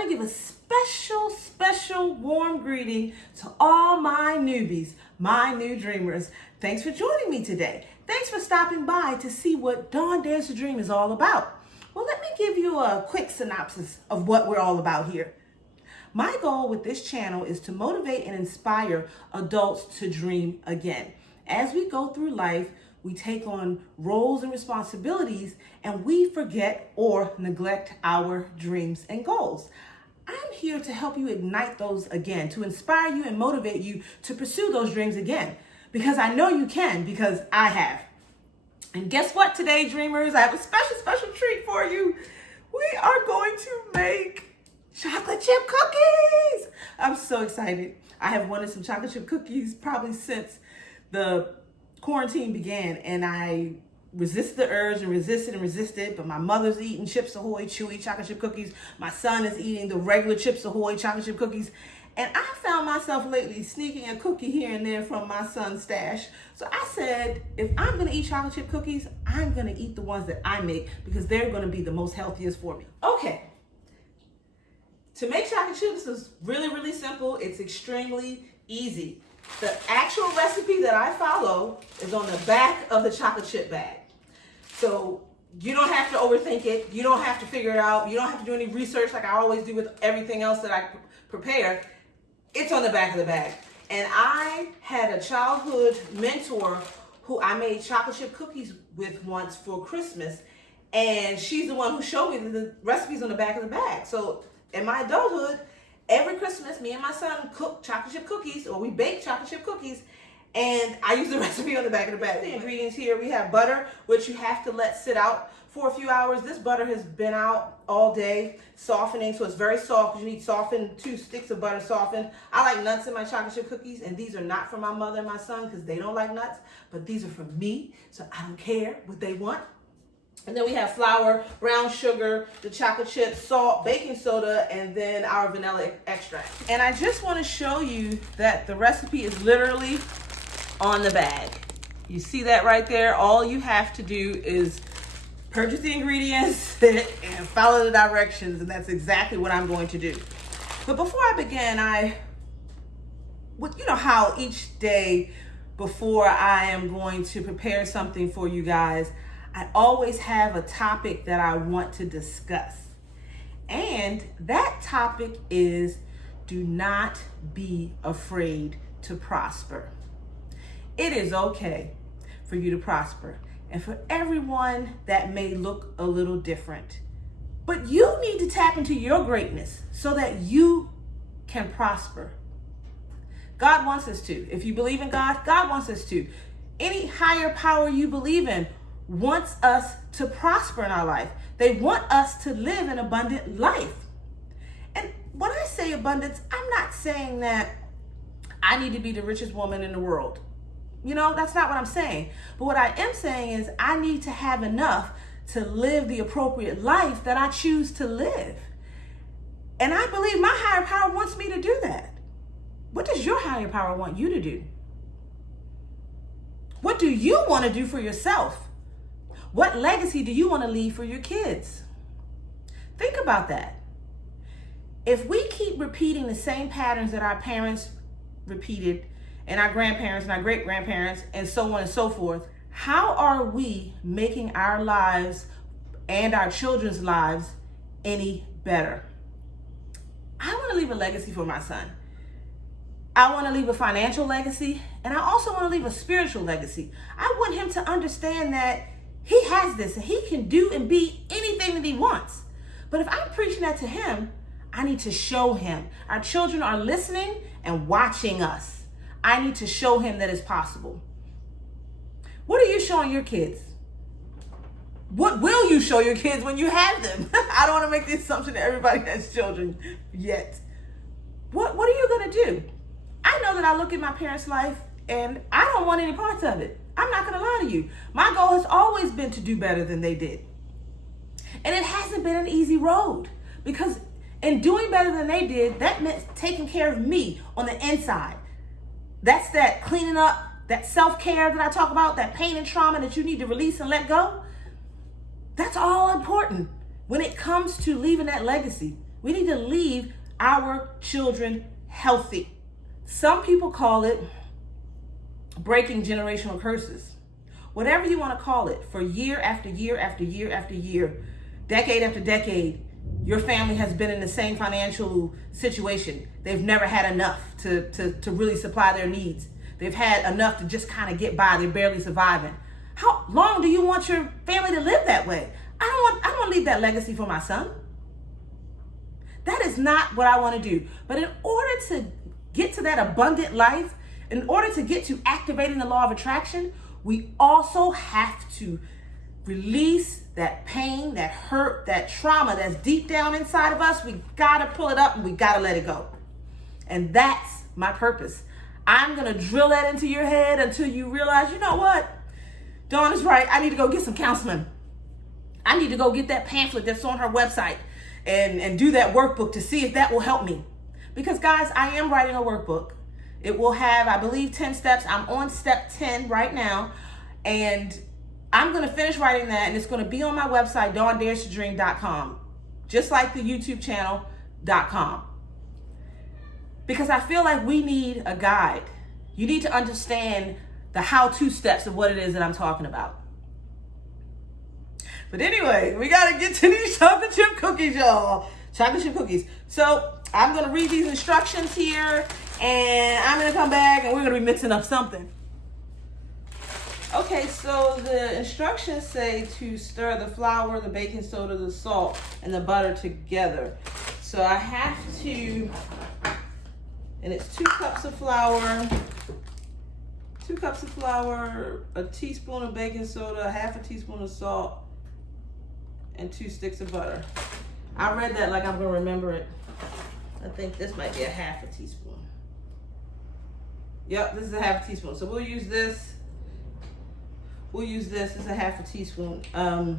want to give a special warm greeting to all my newbies, my new dreamers. Thanks for joining me today. Thanks for stopping by to see what Dawn Dares to Dream is all about. Well, let me give you a quick synopsis of what we're all about here. My goal with this channel is to motivate and inspire adults to dream again. As we go through life, we take on roles and responsibilities and we forget or neglect our dreams and goals. I'm here to help you ignite those again, to inspire you and motivate you to pursue those dreams again. Because I know you can, because I have. And guess what today, dreamers? I have a special treat for you. We are going to make chocolate chip cookies. I'm so excited. I have wanted some chocolate chip cookies probably since the quarantine began, and I resisted the urge and resisted, but my mother's eating Chips Ahoy chewy chocolate chip cookies. My son is eating the regular Chips Ahoy chocolate chip cookies. And I found myself lately sneaking a cookie here and there from my son's stash. So I said, if I'm gonna eat chocolate chip cookies, I'm gonna eat the ones that I make because they're gonna be the most healthiest for me. Okay, to make chocolate chips is really simple. It's extremely easy. The actual recipe that I follow is on the back of the chocolate chip bag. So you don't have to overthink it. You don't have to figure it out. You don't have to do any research like I always do with everything else that I prepare. It's on the back of the bag. And I had a childhood mentor who I made chocolate chip cookies with once for Christmas. And she's the one who showed me the recipes on the back of the bag. So in my adulthood, every Christmas, me and my son cook chocolate chip cookies, or we bake chocolate chip cookies, and I use the recipe on the back of the bag. The ingredients here, we have butter, which you have to let sit out for a few hours. This butter has been out all day, softening, so it's very soft. You need softened, 2 sticks of butter softened. I like nuts in my chocolate chip cookies, and these are not for my mother and my son because they don't like nuts, but these are for me, so I don't care what they want. And then we have flour, brown sugar, the chocolate chips, salt, baking soda, and then our vanilla extract. And I just want to show you that the recipe is literally on the bag. You see that right there? All you have to do is purchase the ingredients and follow the directions, and that's exactly what I'm going to do. But before I begin, you know how each day before I am going to prepare something for you guys, I always have a topic that I want to discuss. And that topic is, do not be afraid to prosper. It is okay for you to prosper. And for everyone, that may look a little different. But you need to tap into your greatness so that you can prosper. God wants us to. If you believe in God, God wants us to. Any higher power you believe in wants us to prosper in our life. They want us to live an abundant life. And when I say abundance, I'm not saying that I need to be the richest woman in the world. You know, that's not what I'm saying. But what I am saying is I need to have enough to live the appropriate life that I choose to live. And I believe my higher power wants me to do that. What does your higher power want you to do? What do you want to do for yourself? What legacy do you want to leave for your kids? Think about that. If we keep repeating the same patterns that our parents repeated, and our grandparents and our great-grandparents, and so on and so forth, how are we making our lives and our children's lives any better? I want to leave a legacy for my son. I want to leave a financial legacy, and I also want to leave a spiritual legacy. I want him to understand that he has this and he can do and be anything that he wants. But if I'm preaching that to him, I need to show him. Our children are listening and watching us. I need to show him that it's possible. What are you showing your kids? What will you show your kids when you have them? I don't want to make the assumption that everybody has children yet. What are you going to do? I know that I look at my parents' life and I don't want any parts of it. I'm not going to lie to you. My goal has always been to do better than they did. And it hasn't been an easy road because in doing better than they did, that meant taking care of me on the inside. That's that cleaning up, that self-care that I talk about, that pain and trauma that you need to release and let go. That's all important when it comes to leaving that legacy. We need to leave our children healthy. Some people call it breaking generational curses. Whatever you want to call it, for year after year after year after year, decade after decade, your family has been in the same financial situation. They've never had enough to really supply their needs. They've had enough to just kind of get by. They're barely surviving. How long do you want your family to live that way? I don't want to leave that legacy for my son. That is not what I want to do. But in order to get to that abundant life, in order to get to activating the law of attraction, we also have to release that pain, that hurt, that trauma that's deep down inside of us. We gotta pull it up and we gotta let it go. And that's my purpose. I'm gonna drill that into your head until you realize, you know what? Dawn is right. I need to go get some counseling. I need to go get that pamphlet that's on her website and do that workbook to see if that will help me. Because guys, I am writing a workbook. It will have, I believe, 10 steps. I'm on step 10 right now. And I'm going to finish writing that, and it's going to be on my website, dawndaresdream.com, just like the YouTube channel.com. Because I feel like we need a guide. You need to understand the how-to steps of what it is that I'm talking about. But anyway, we got to get to these chocolate chip cookies, y'all. Chocolate chip cookies. So I'm going to read these instructions here, and I'm going to come back, and we're going to be mixing up something. Okay, so the instructions say to stir the flour, the baking soda, the salt, and the butter together. So I have to, and it's 2 cups of flour, a teaspoon of baking soda, half a teaspoon of salt, and 2 sticks of butter. I read that like I'm gonna remember it. I think this might be a half a teaspoon. Yep, this is a half a teaspoon. So we'll use this. This is a half a teaspoon. So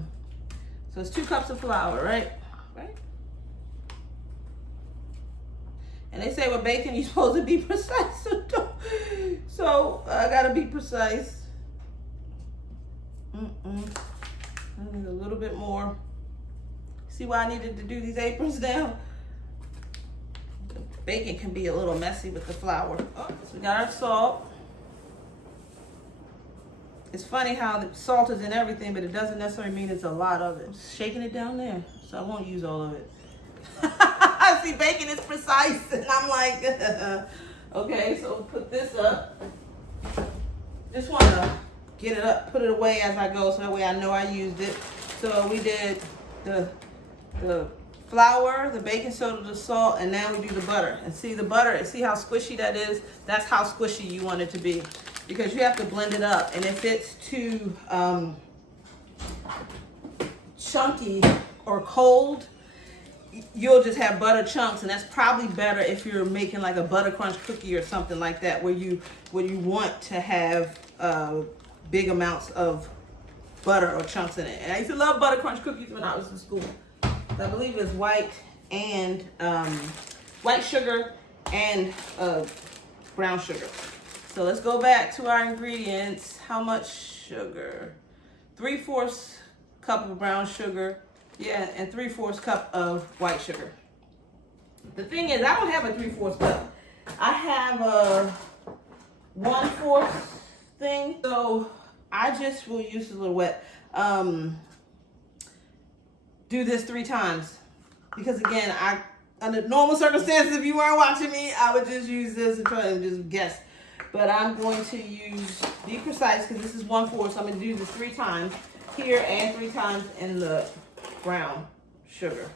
it's 2 cups of flour, right? Right? And they say with bacon, you're supposed to be precise. So I gotta be precise. I need a little bit more. See why I needed to do these aprons now? The bacon can be a little messy with the flour. Oh, so we got our salt. It's funny how the salt is in everything, but it doesn't necessarily mean it's a lot of it. I'm shaking it down there, so I won't use all of it. See, bacon is precise, and I'm like, okay, so put this up. Just want to get it up, put it away as I go, so that way I know I used it. So we did the flour, the baking soda, the salt, and now we do the butter. And see the butter, see how squishy that is? That's how squishy you want it to be. Because you have to blend it up. And if it's too chunky or cold, you'll just have butter chunks, and that's probably better if you're making like a butter crunch cookie or something like that, where you want to have big amounts of butter or chunks in it. And I used to love butter crunch cookies when I was in school. I believe it's white and white sugar and brown sugar. So let's go back to our ingredients. How much sugar? 3/4 cup of brown sugar. Yeah, and 3/4 cup of white sugar. The thing is, I don't have a 3/4 cup. I have a 1/4 thing. So I just will use this a little wet. Do this 3 times. Because again, under normal circumstances, if you weren't watching me, I would just use this and try to just guess. But I'm going to be precise, because this is 1/4, so I'm going to do this 3 times here and 3 times in the brown sugar.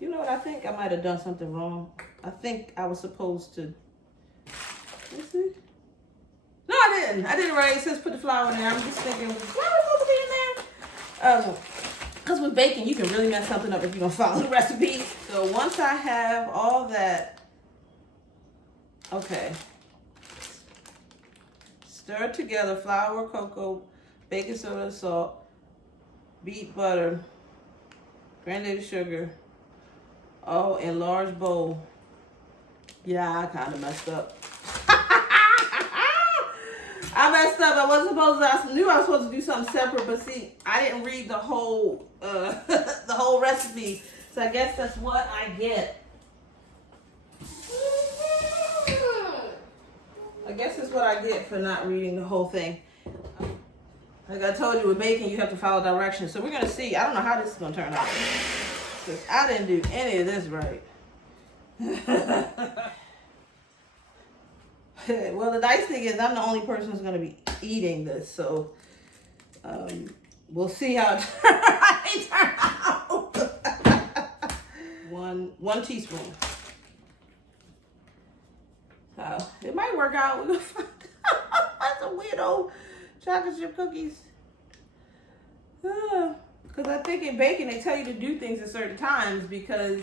You know what? I think I might have done something wrong. I think I was supposed to. Let's see. No, I didn't. I did it right. It says put the flour in there. I'm just thinking, was flour supposed to be in there? Because with baking, you can really mess something up if you don't follow the recipe. So once I have all that, okay. Stir together flour, cocoa, baking soda, salt, beat butter, granulated sugar, all in large bowl. Yeah, I kind of messed up. I messed up. I wasn't supposed to. I knew I was supposed to do something separate, but see, I didn't read the whole the whole recipe. So I guess that's what I get. I guess that's what I get for not reading the whole thing. Like I told you, with baking, you have to follow directions. So we're gonna see. I don't know how this is gonna turn out. Because I didn't do any of this right. Well, the nice thing is I'm the only person who's going to be eating this, so we'll see how it turns out. one teaspoon. So it might work out. We're gonna find out. That's a weirdo chocolate chip cookies. Because I think in baking they tell you to do things at certain times because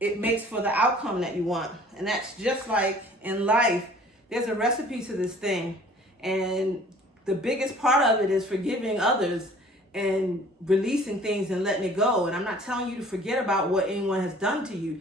it makes for the outcome that you want. And that's just like in life. There's a recipe to this thing. And the biggest part of it is forgiving others and releasing things and letting it go. And I'm not telling you to forget about what anyone has done to you.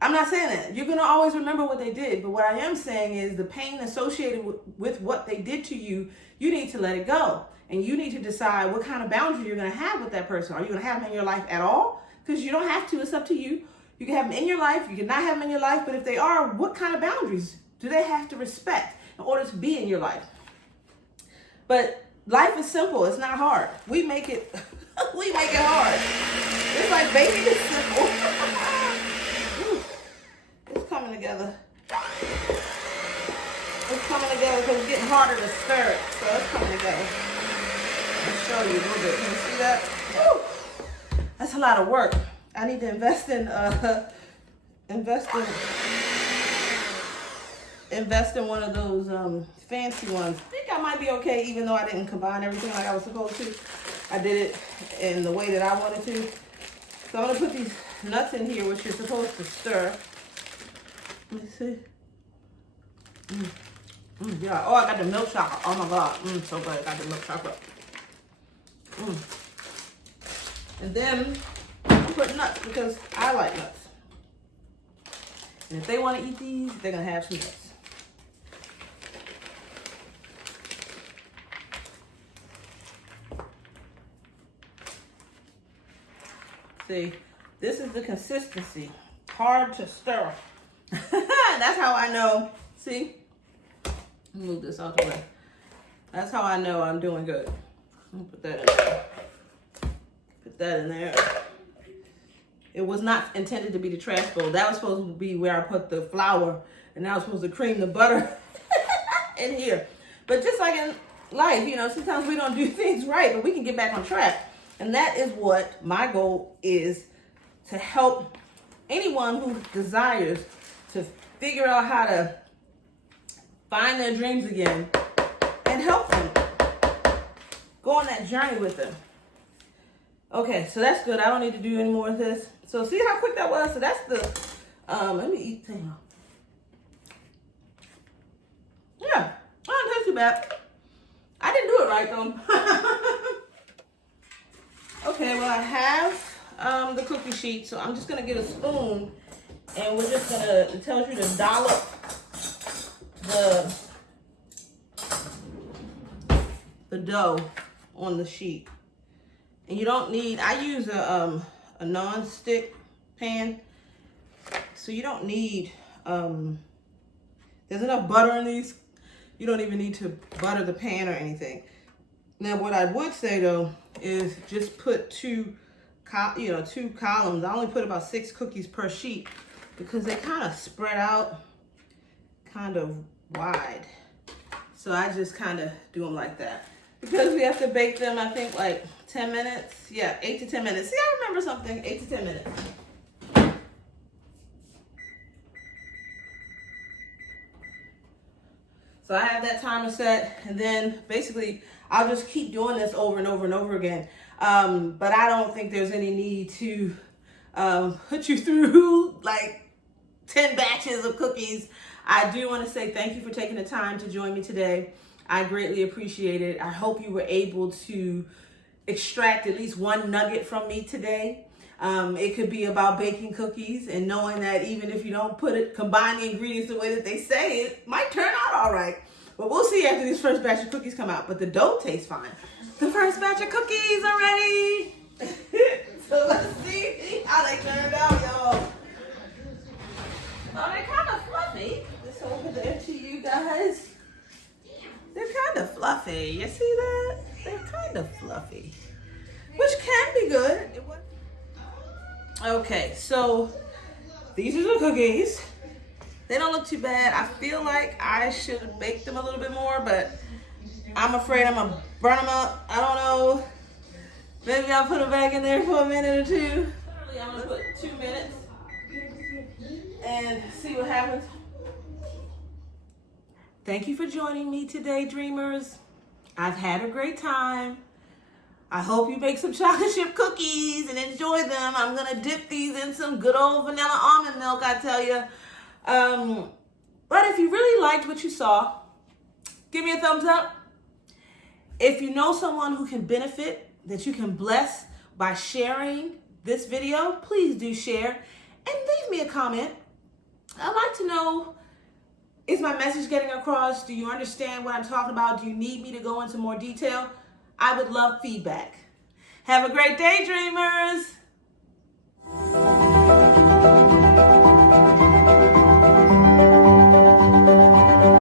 I'm not saying that. You're going to always remember what they did. But what I am saying is the pain associated with what they did to you, you need to let it go. And you need to decide what kind of boundary you're going to have with that person. Are you going to have them in your life at all? Because you don't have to. It's up to you. You can have them in your life. You can not have them in your life. But if they are, what kind of boundaries do they have to respect in order to be in your life? But life is simple. It's not hard. We make it hard. It's like baking is simple. It's coming together. It's coming together because it's getting harder to stir it. So it's coming together. I'll show you a little bit. Can you see that? Woo! That's a lot of work. I need to invest in one of those fancy ones. I think I might be okay, even though I didn't combine everything like I was supposed to. I did it in the way that I wanted to. So I'm gonna put these nuts in here, which you're supposed to stir. Let me see. Yeah. Oh, I got the milk chocolate. Oh my God. So good. I got the milk chocolate. And then I'm putting nuts because I like nuts. And if they want to eat these, they're going to have some nuts. See, this is the consistency. Hard to stir. That's how I know. See? Move this out the way. That's how I know I'm doing good. I'll put that in there. Put that in there. It was not intended to be the trash bowl. That was supposed to be where I put the flour. And now I was supposed to cream the butter in here. But just like in life, you know, sometimes we don't do things right, but we can get back on track. And that is what my goal is, to help anyone who desires to figure out how to find their dreams again and help them go on that journey with them. Okay, so that's good. I don't need to do any more of this. So see how quick that was? So that's the, let me eat thing. Yeah, oh, that's too bad. I didn't do it right though. Okay, well I have the cookie sheet, so I'm just gonna get a spoon and we're just gonna, it tells you to dollop the dough on the sheet. And you don't need, I use a non-stick pan, so you don't need, there's enough butter in these. You don't even need to butter the pan or anything. Now what I would say though is just put two columns. I only put about 6 cookies per sheet because they kind of spread out kind of wide. So I just kind of do them like that. Because we have to bake them, I think like 10 minutes. Yeah, 8 to 10 minutes. See, I remember something, 8 to 10 minutes. So I have that timer set, and then basically I'll just keep doing this over and over and over again. But I don't think there's any need to put you through like 10 batches of cookies. I do want to say thank you for taking the time to join me today. I greatly appreciate it. I hope you were able to extract at least one nugget from me today. It could be about baking cookies and knowing that even if you don't combine the ingredients the way that they say, it might turn out all right. But we'll see after this first batch of cookies come out. But the dough tastes fine. The first batch of cookies are ready. So let's see how they turned out, y'all. Oh, they're kind of fluffy. This over there to you guys. They're kind of fluffy. You see that? They're kind of fluffy, which can be good. Okay, so these are the cookies. They don't look too bad. I feel like I should have baked them a little bit more, but I'm afraid I'm gonna burn them up. I don't know. Maybe I'll put them back in there for a minute or two. I'm gonna put 2 minutes and see what happens. Thank you for joining me today, dreamers. I've had a great time. I hope you make some chocolate chip cookies and enjoy them. I'm gonna dip these in some good old vanilla almond milk, I tell you. But if you really liked what you saw, give me a thumbs up. If you know someone who can benefit, that you can bless by sharing this video, please do share and leave me a comment. I'd like to know, is my message getting across? Do you understand what I'm talking about? Do you need me to go into more detail? I would love feedback. Have a great day, dreamers.